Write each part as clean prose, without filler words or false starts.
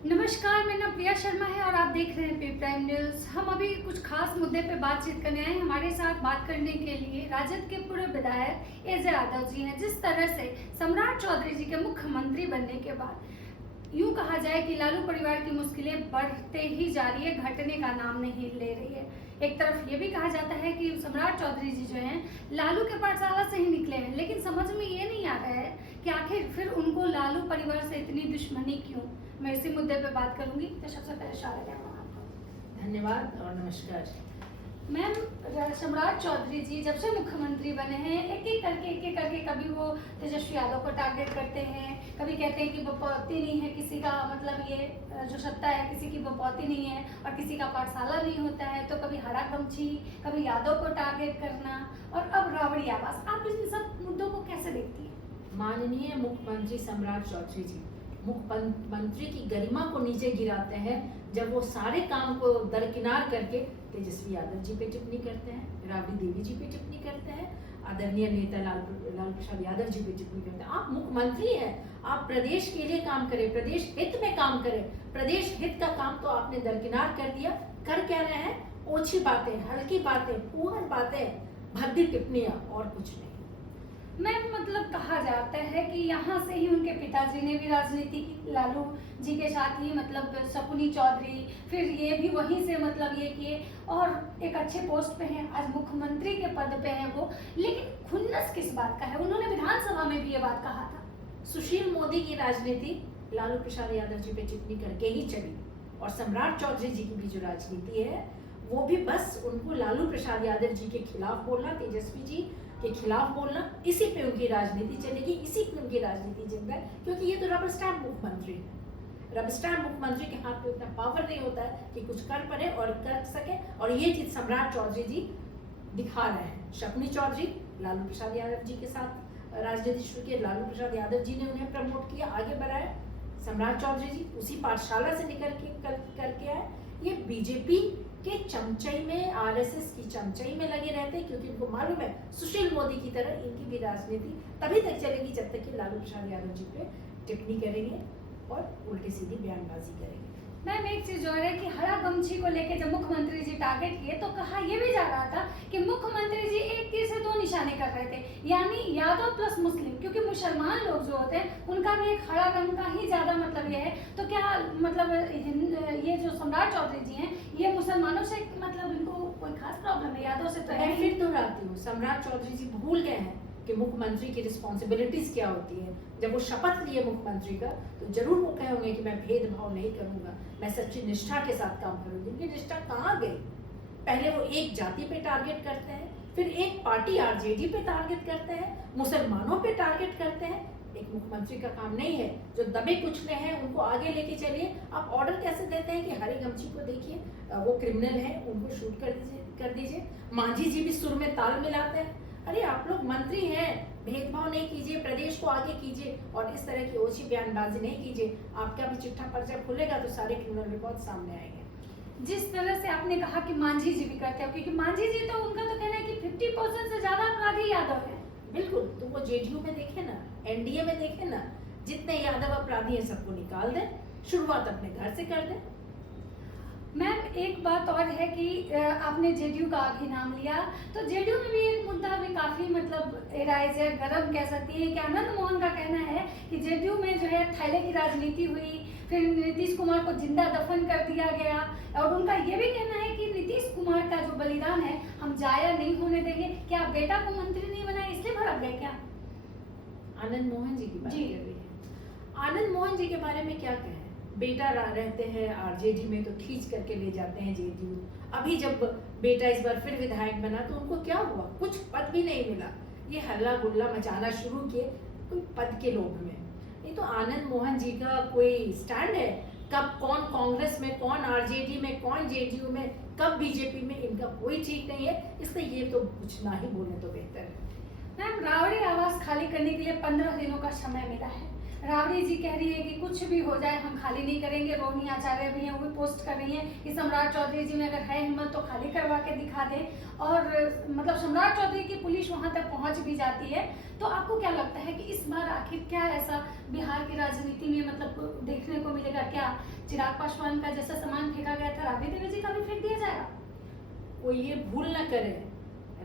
नमस्कार, मेरा नाम प्रिया शर्मा है और आप देख रहे हैं पी प्राइम न्यूज। हम अभी कुछ खास मुद्दे पे बातचीत करने आए हैं। हमारे साथ बात करने के लिए राजद के पूर्व विधायक एजे यादव जी हैं। जिस तरह से सम्राट चौधरी जी के मुख्यमंत्री बनने के बाद यूं कहा जाए कि लालू परिवार की मुश्किलें बढ़ते ही जा रही है, घटने का नाम नहीं ले रही है। एक तरफ ये भी कहा जाता है कि सम्राट चौधरी जी जो हैं लालू के पाठशाला से ही निकले हैं, लेकिन समझ में ये नहीं आ रहा है कि आखिर फिर उनको लालू परिवार से इतनी दुश्मनी क्यों। मैं इसी मुद्दे पे बात करूंगी। तो सबसे पहले स्वागत है मैम आपका। धन्यवाद और नमस्कार। मैम, सम्राट चौधरी जी जब से मुख्यमंत्री बने हैं एक एक करके कभी वो तेजस्वी यादव को टारगेट करते हैं, कभी कहते हैं कि बपौती नहीं है किसी का, मतलब ये जो सत्ता है किसी की बपौती नहीं है और किसी का पाठशाला नहीं होता है, तो कभी हरा गमछी, कभी यादव को टारगेट करना और अब रावड़ी आवास। आप इन सब मुद्दों को कैसे देखती हैं? माननीय मुख्यमंत्री सम्राट चौधरी जी मुख्यमंत्री की गरिमा को नीचे गिराते हैं जब वो सारे काम को दरकिनार करके तेजस्वी यादव जी पे टिप्पणी करते हैं, राबड़ी देवी जी पे टिप्पणी करते हैं, आदरणीय नेता लाल प्रसाद यादव जी पे टिप्पणी करते हैं। आप मुख्यमंत्री हैं, आप प्रदेश के लिए काम करें, प्रदेश हित में काम करें। प्रदेश हित का काम तो आपने दरकिनार कर दिया। कर क्या रहे हैं? ओछी बातें, हल्की बातें, पुअर बातें, भद्दी टिप्पणियां और कुछ नहीं। मैम, मतलब कहा जाता है कि यहाँ से ही उनके पिताजी ने भी राजनीति की, लालू जी के साथ ही, मतलब शकुनी चौधरी, फिर ये भी वहीं से मतलब ये किए और एक अच्छे पोस्ट पे हैं, आज मुख्यमंत्री के पद पे हैं वो। लेकिन खुन्नस किस बात का है? उन्होंने विधानसभा में भी ये बात कहा था। सुशील मोदी की राजनीति लालू प्रसाद यादव जी पे टिप्पणी करके ही चली और सम्राट चौधरी जी की भी जो राजनीति है वो भी बस उनको लालू प्रसाद यादव जी के खिलाफ बोलना, तेजस्वी जी के खिलाफ बोलना, इसी पे उनकी राजनीति चलेगी, इसी पे उनकी राजनीति जिंदा है। क्योंकि ये तो रबर स्टैम्प मुख्यमंत्री है। रबर स्टैम्प मुख्यमंत्री के हाथ में उतना पावर नहीं होता है कि कुछ कर पाए और कर सके, और ये चीज सम्राट चौधरी जी दिखा रहे हैं। शकुनी चौधरी लालू प्रसाद यादव जी के साथ राजनीति शुरू की, लालू प्रसाद यादव जी ने उन्हें प्रमोट किया, आगे बढ़ाया। सम्राट चौधरी जी उसी पाठशाला से निकल के करके आए। ये बीजेपी के चमचई में, आरएसएस की चमचई में लगे रहते हैं, क्योंकि उनको मालूम है सुशील मोदी की तरह इनकी भी राजनीति तभी तक चलेगी जब तक कि लालू प्रसाद यादव जी पे टिप्पणी करेंगे और उल्टी सीधी बयानबाजी करेंगे। मैम, एक चीज और है कि हरा गमछी को लेके जब मुख्यमंत्री जी टारगेट किए तो कहा यह भी जा रहा था कि मुख्यमंत्री जी एक तीर से दो निशाने कर रहे थे, यानी यादव प्लस मुस्लिम, क्योंकि मुसलमान लोग जो होते हैं उनका भी एक हरा रंग का ही ज्यादा मतलब ये है। तो क्या मतलब ये जो सम्राट चौधरी जी हैं ये मुसलमानों से, मतलब इनको कोई खास प्रॉब्लम है? यादव से तो है मैं ही। फिर दोहराती हूँ, सम्राट चौधरी जी भूल गए हैं कि मुख्यमंत्री की रिस्पॉन्सिबिलिटीज क्या होती है। जब वो शपथ लिए मुख्यमंत्री का तो जरूर वो कहे होंगे कि मैं भेदभाव नहीं करूंगा, मैं सच्ची निष्ठा के साथ काम करूंगी। ये निष्ठा कहाँ गई? पहले वो एक जाति पे टारगेट करते हैं, फिर एक पार्टी आरजेडी पे टारगेट करते हैं, मुसलमानों पे टारगेट करते हैं। एक मुख्यमंत्री का काम नहीं है। जो दबे कुचले हैं उनको आगे लेके चलिए। आप ऑर्डर कैसे देते हैं कि हरी गमछी को देखिए, वो क्रिमिनल है, उनको शूट कर दीजिए। मांझी जी भी सुर में ताल मिलाते हैं। अरे आप लोग मंत्री हैं, भेदभाव नहीं कीजिए, प्रदेश को आगे कीजिए और इस तरह की ओछी बयानबाजी नहीं कीजिए। आपका भी चिट्ठा पर्चा खुलेगा तो सारे क्रिमिनल रिकॉर्ड सामने आएंगे। जिस तरह से आपने कहा कि मांझी जी भी करते हो, क्योंकि मांझी जी तो उनका तो कहना है कि 50% से ज्यादा अपराधी यादव है। बिल्कुल, तो वो जेडीयू में देखे ना, एनडीए में देखे ना, जितने यादव अपराधी हैं सबको निकाल दें, शुरुआत अपने घर से कर दें। मैम, एक बात और है कि आपने जेडीयू का अभी नाम लिया, तो जेडीयू में भी एक मुद्दा भी काफी मतलब राइज है, गरम कह सकती है कि आनंद मोहन का कहना है कि जेडीयू में जो है थैले की राजनीति हुई, फिर नीतीश कुमार को जिंदा दफन कर दिया गया, और उनका ये भी कहना है कि नीतीश कुमार का जो बलिदान है हम जाया नहीं होने देंगे। क्या बेटा को मंत्री नहीं बनाए इसलिए भड़क गए क्या? आनंद मोहन जी की बात जी। कर रही है। आनंद मोहन जी के बारे में क्या कहें? बेटा रहते हैं आरजेडी में तो खींच करके ले जाते हैं जेडीयू। अभी जब बेटा इस बार फिर विधायक बना तो उनको क्या हुआ? कुछ पद भी नहीं मिला। ये हल्ला गुल्ला मचाना शुरू किए कोई पद के लोभ में। नहीं तो आनंद मोहन जी का कोई स्टैंड है? कब कौन कांग्रेस में, कौन आरजेडी में, कौन जेडीयू में, कब बीजेपी में, इनका कोई ठीक नहीं है। इसलिए ये तो कुछ ना ही बोले तो बेहतर है। मैम, रावड़ी आवास खाली करने के लिए 15 दिनों का समय मिला है। रावड़ी जी कह रही है कि कुछ भी हो जाए हम खाली नहीं करेंगे। रोहिणी आचार्य भी हैं, वो भी पोस्ट कर रही हैं कि सम्राट चौधरी जी में अगर है हिम्मत तो खाली करवा के दिखा दें। और मतलब सम्राट चौधरी की पुलिस वहां तक पहुंच भी जाती है। तो आपको क्या लगता है कि इस बार आखिर क्या ऐसा बिहार की राजनीति में मतलब देखने को मिलेगा? क्या चिराग पासवान का जैसा सामान फेंका गया था राबड़ी देवी जी का भी फेंक दिया जाएगा? वो ये भूल न करे,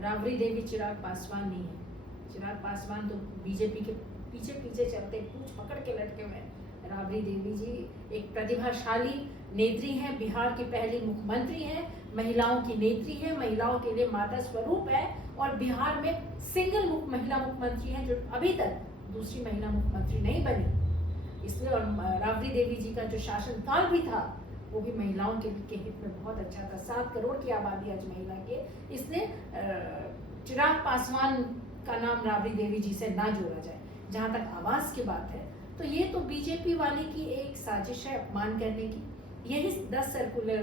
राबड़ी देवी चिराग पासवान नहीं है। चिराग पासवान तो बीजेपी के पीछे पीछे चलते, पूंछ पकड़ के लटके हुए हैं। राबड़ी देवी जी एक प्रतिभाशाली नेत्री हैं, बिहार की पहली मुख्यमंत्री हैं, महिलाओं की नेत्री हैं, महिलाओं के लिए माता स्वरूप है, और बिहार में सिंगल महिला मुख्यमंत्री हैं जो अभी तक दूसरी महिला मुख्यमंत्री नहीं बनी। इसलिए और राबड़ी देवी जी का जो शासनकाल भी था वो भी महिलाओं के हित में बहुत अच्छा था। 7 करोड़ की आबादी आज महिला के, इसलिए चिराग पासवान का नाम राबड़ी देवी जी से ना जोड़ा जाए। जहाँ तक आवास की बात है तो ये तो बीजेपी वाले की एक साजिश है अपमान करने की। यही 10 सर्कुलर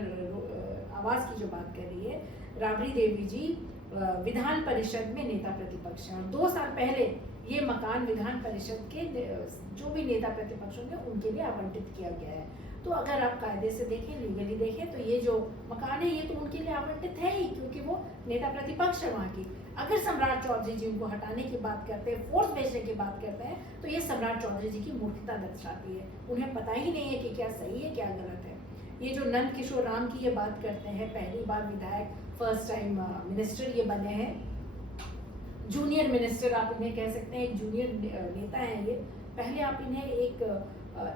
आवास की जो बात कर रही है, राबड़ी देवी जी विधान परिषद में नेता प्रतिपक्ष हैं, और 2 साल पहले ये मकान विधान परिषद के जो भी नेता प्रतिपक्ष होंगे उनके लिए आवंटित किया गया है। तो अगर आप कायदे से देखें, लीगली देखें, तो ये जो मकान है ये तो उनके लिए आवंटित है ही, क्योंकि वो नेता प्रतिपक्ष है वहाँ की। अगर सम्राट चौधरी जी उनको हटाने की बात करते हैं, फोर्स भेजने की बात करते हैं, तो ये सम्राट चौधरी जी की मूर्खता दर्शाती है। उन्हें पता ही नहीं है कि क्या सही है क्या गलत है। ये जो नंद किशोर राम की ये बात करते हैं, पहली बार विधायक, फर्स्ट टाइम मिनिस्टर ये बने हैं, जूनियर मिनिस्टर आप इन्हें कह सकते हैं, एक जूनियर नेता है ये। पहले आप इन्हें एक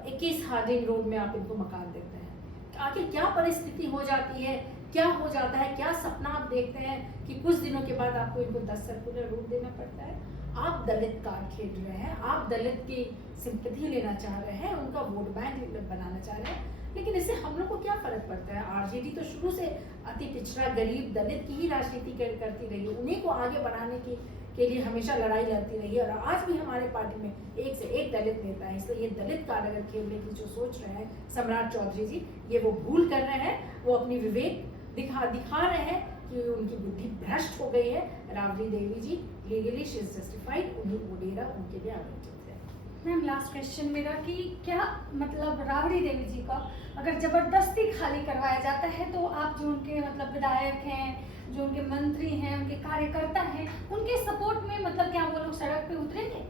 21 हार्डिंग रोड में आप इनको मकान देते हैं। आखिर क्या परिस्थिति हो जाती है, क्या हो जाता है, क्या सपना आप देखते हैं कि कुछ दिनों के बाद आपको इनको 10 सर्कुलर रूट देना पड़ता है। आप दलित कार्ड खेल रहे हैं, आप दलित की सिंपैथी लेना चाह रहे हैं, उनका वोट बैंक बनाना चाह रहे हैं, लेकिन इससे हम लोग को क्या फर्क पड़ता है। आरजेडी तो शुरू से अति पिछड़ा गरीब दलित की ही राजनीति करती रही है, उन्हीं को आगे बढ़ाने के लिए हमेशा लड़ाई लड़ती रही है, और आज भी हमारे पार्टी में एक से एक दलित नेता है। इसलिए ये दलित कार्ड अगर खेलने की जो सोच रहे हैं सम्राट चौधरी जी, ये वो भूल कर रहे हैं। वो अपनी विवेक दिखा रहे हैं कि उनकी बुद्धि भ्रष्ट हो गई है। राबड़ी देवी जी लीगली शी इज जस्टिफाइड, उन्हें वो डेरा उनके लिए आवंटित है। मैम लास्ट क्वेश्चन मेरा कि क्या मतलब राबड़ी देवी जी का अगर जबरदस्ती खाली करवाया जाता है तो आप जो उनके मतलब विधायक हैं, जो उनके मंत्री हैं, उनके कार्यकर्ता हैं, उनके सपोर्ट में मतलब क्या वो लोग सड़क पे उतरेंगे?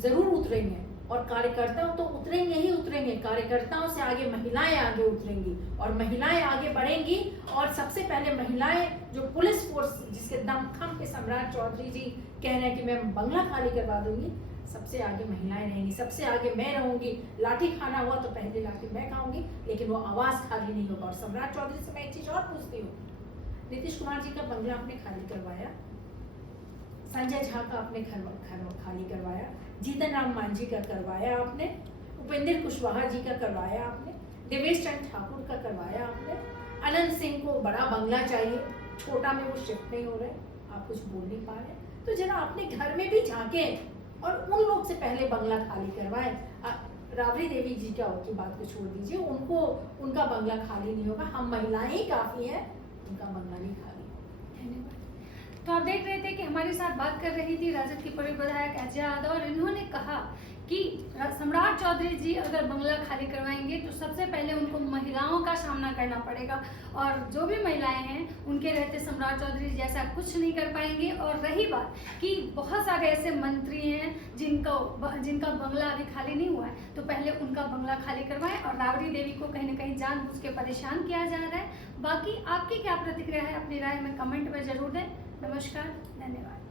जरूर उतरेंगे, और कार्यकर्ता तो उतरेंगे ही उतरेंगे। कार्यकर्ताओं से आगे महिलाएं आगे उतरेंगी, और महिलाएं आगे बढ़ेंगी। और सबसे पहले महिलाएं जो पुलिस फोर्स जिसके दमखम पे सम्राट चौधरी जी कह रहे हैं कि मैं बंगला खाली करवा दूंगी, सबसे आगे महिलाएं रहेंगी, सबसे आगे मैं रहूंगी। लाठी खाना हुआ तो पहले लाठी मैं खाऊंगी, लेकिन वो आवाज खाली नहीं होगा। और सम्राट चौधरी से मैं एक चीज और पूछती हूँ, नीतीश कुमार जी का बंगला आपने खाली करवाया, संजय झा का आपने खाली करवाया, जीतन राम मांझी का करवाया आपने, उपेंद्र कुशवाहा जी का करवाया आपने, देवेश चंद्र ठाकुर का करवाया आपने, अनंत सिंह को बड़ा बंगला चाहिए, छोटा में वो शिफ्ट नहीं हो रहे, आप कुछ बोल नहीं पा रहे। तो जरा अपने घर में भी झांके और उन लोग से पहले बंगला खाली करवाए। राबड़ी देवी जी की बात को छोड़ दीजिए, उनको उनका बंगला खाली नहीं होगा। हम महिलाएं ही काफी हैं, उनका बंगला नहीं खाली। धन्यवाद। तो आप देख रहे थे कि हमारे साथ बात कर रही थी राजद की पूर्व विधायक अजय यादव, और इन्होंने कहा कि सम्राट चौधरी जी अगर बंगला खाली करवाएंगे तो सबसे पहले उनको महिलाओं का सामना करना पड़ेगा, और जो भी महिलाएं हैं उनके रहते सम्राट चौधरी जैसा कुछ नहीं कर पाएंगे। और रही बात कि बहुत सारे ऐसे मंत्री हैं जिनका बंगला अभी खाली नहीं हुआ है, तो पहले उनका बंगला खाली करवाएं। और राबड़ी देवी को कहीं ना कहीं जानबूझ के परेशान किया जा रहा है। बाकी आपकी क्या प्रतिक्रिया है, अपनी राय में कमेंट में जरूर दें। नमस्कार, धन्यवाद।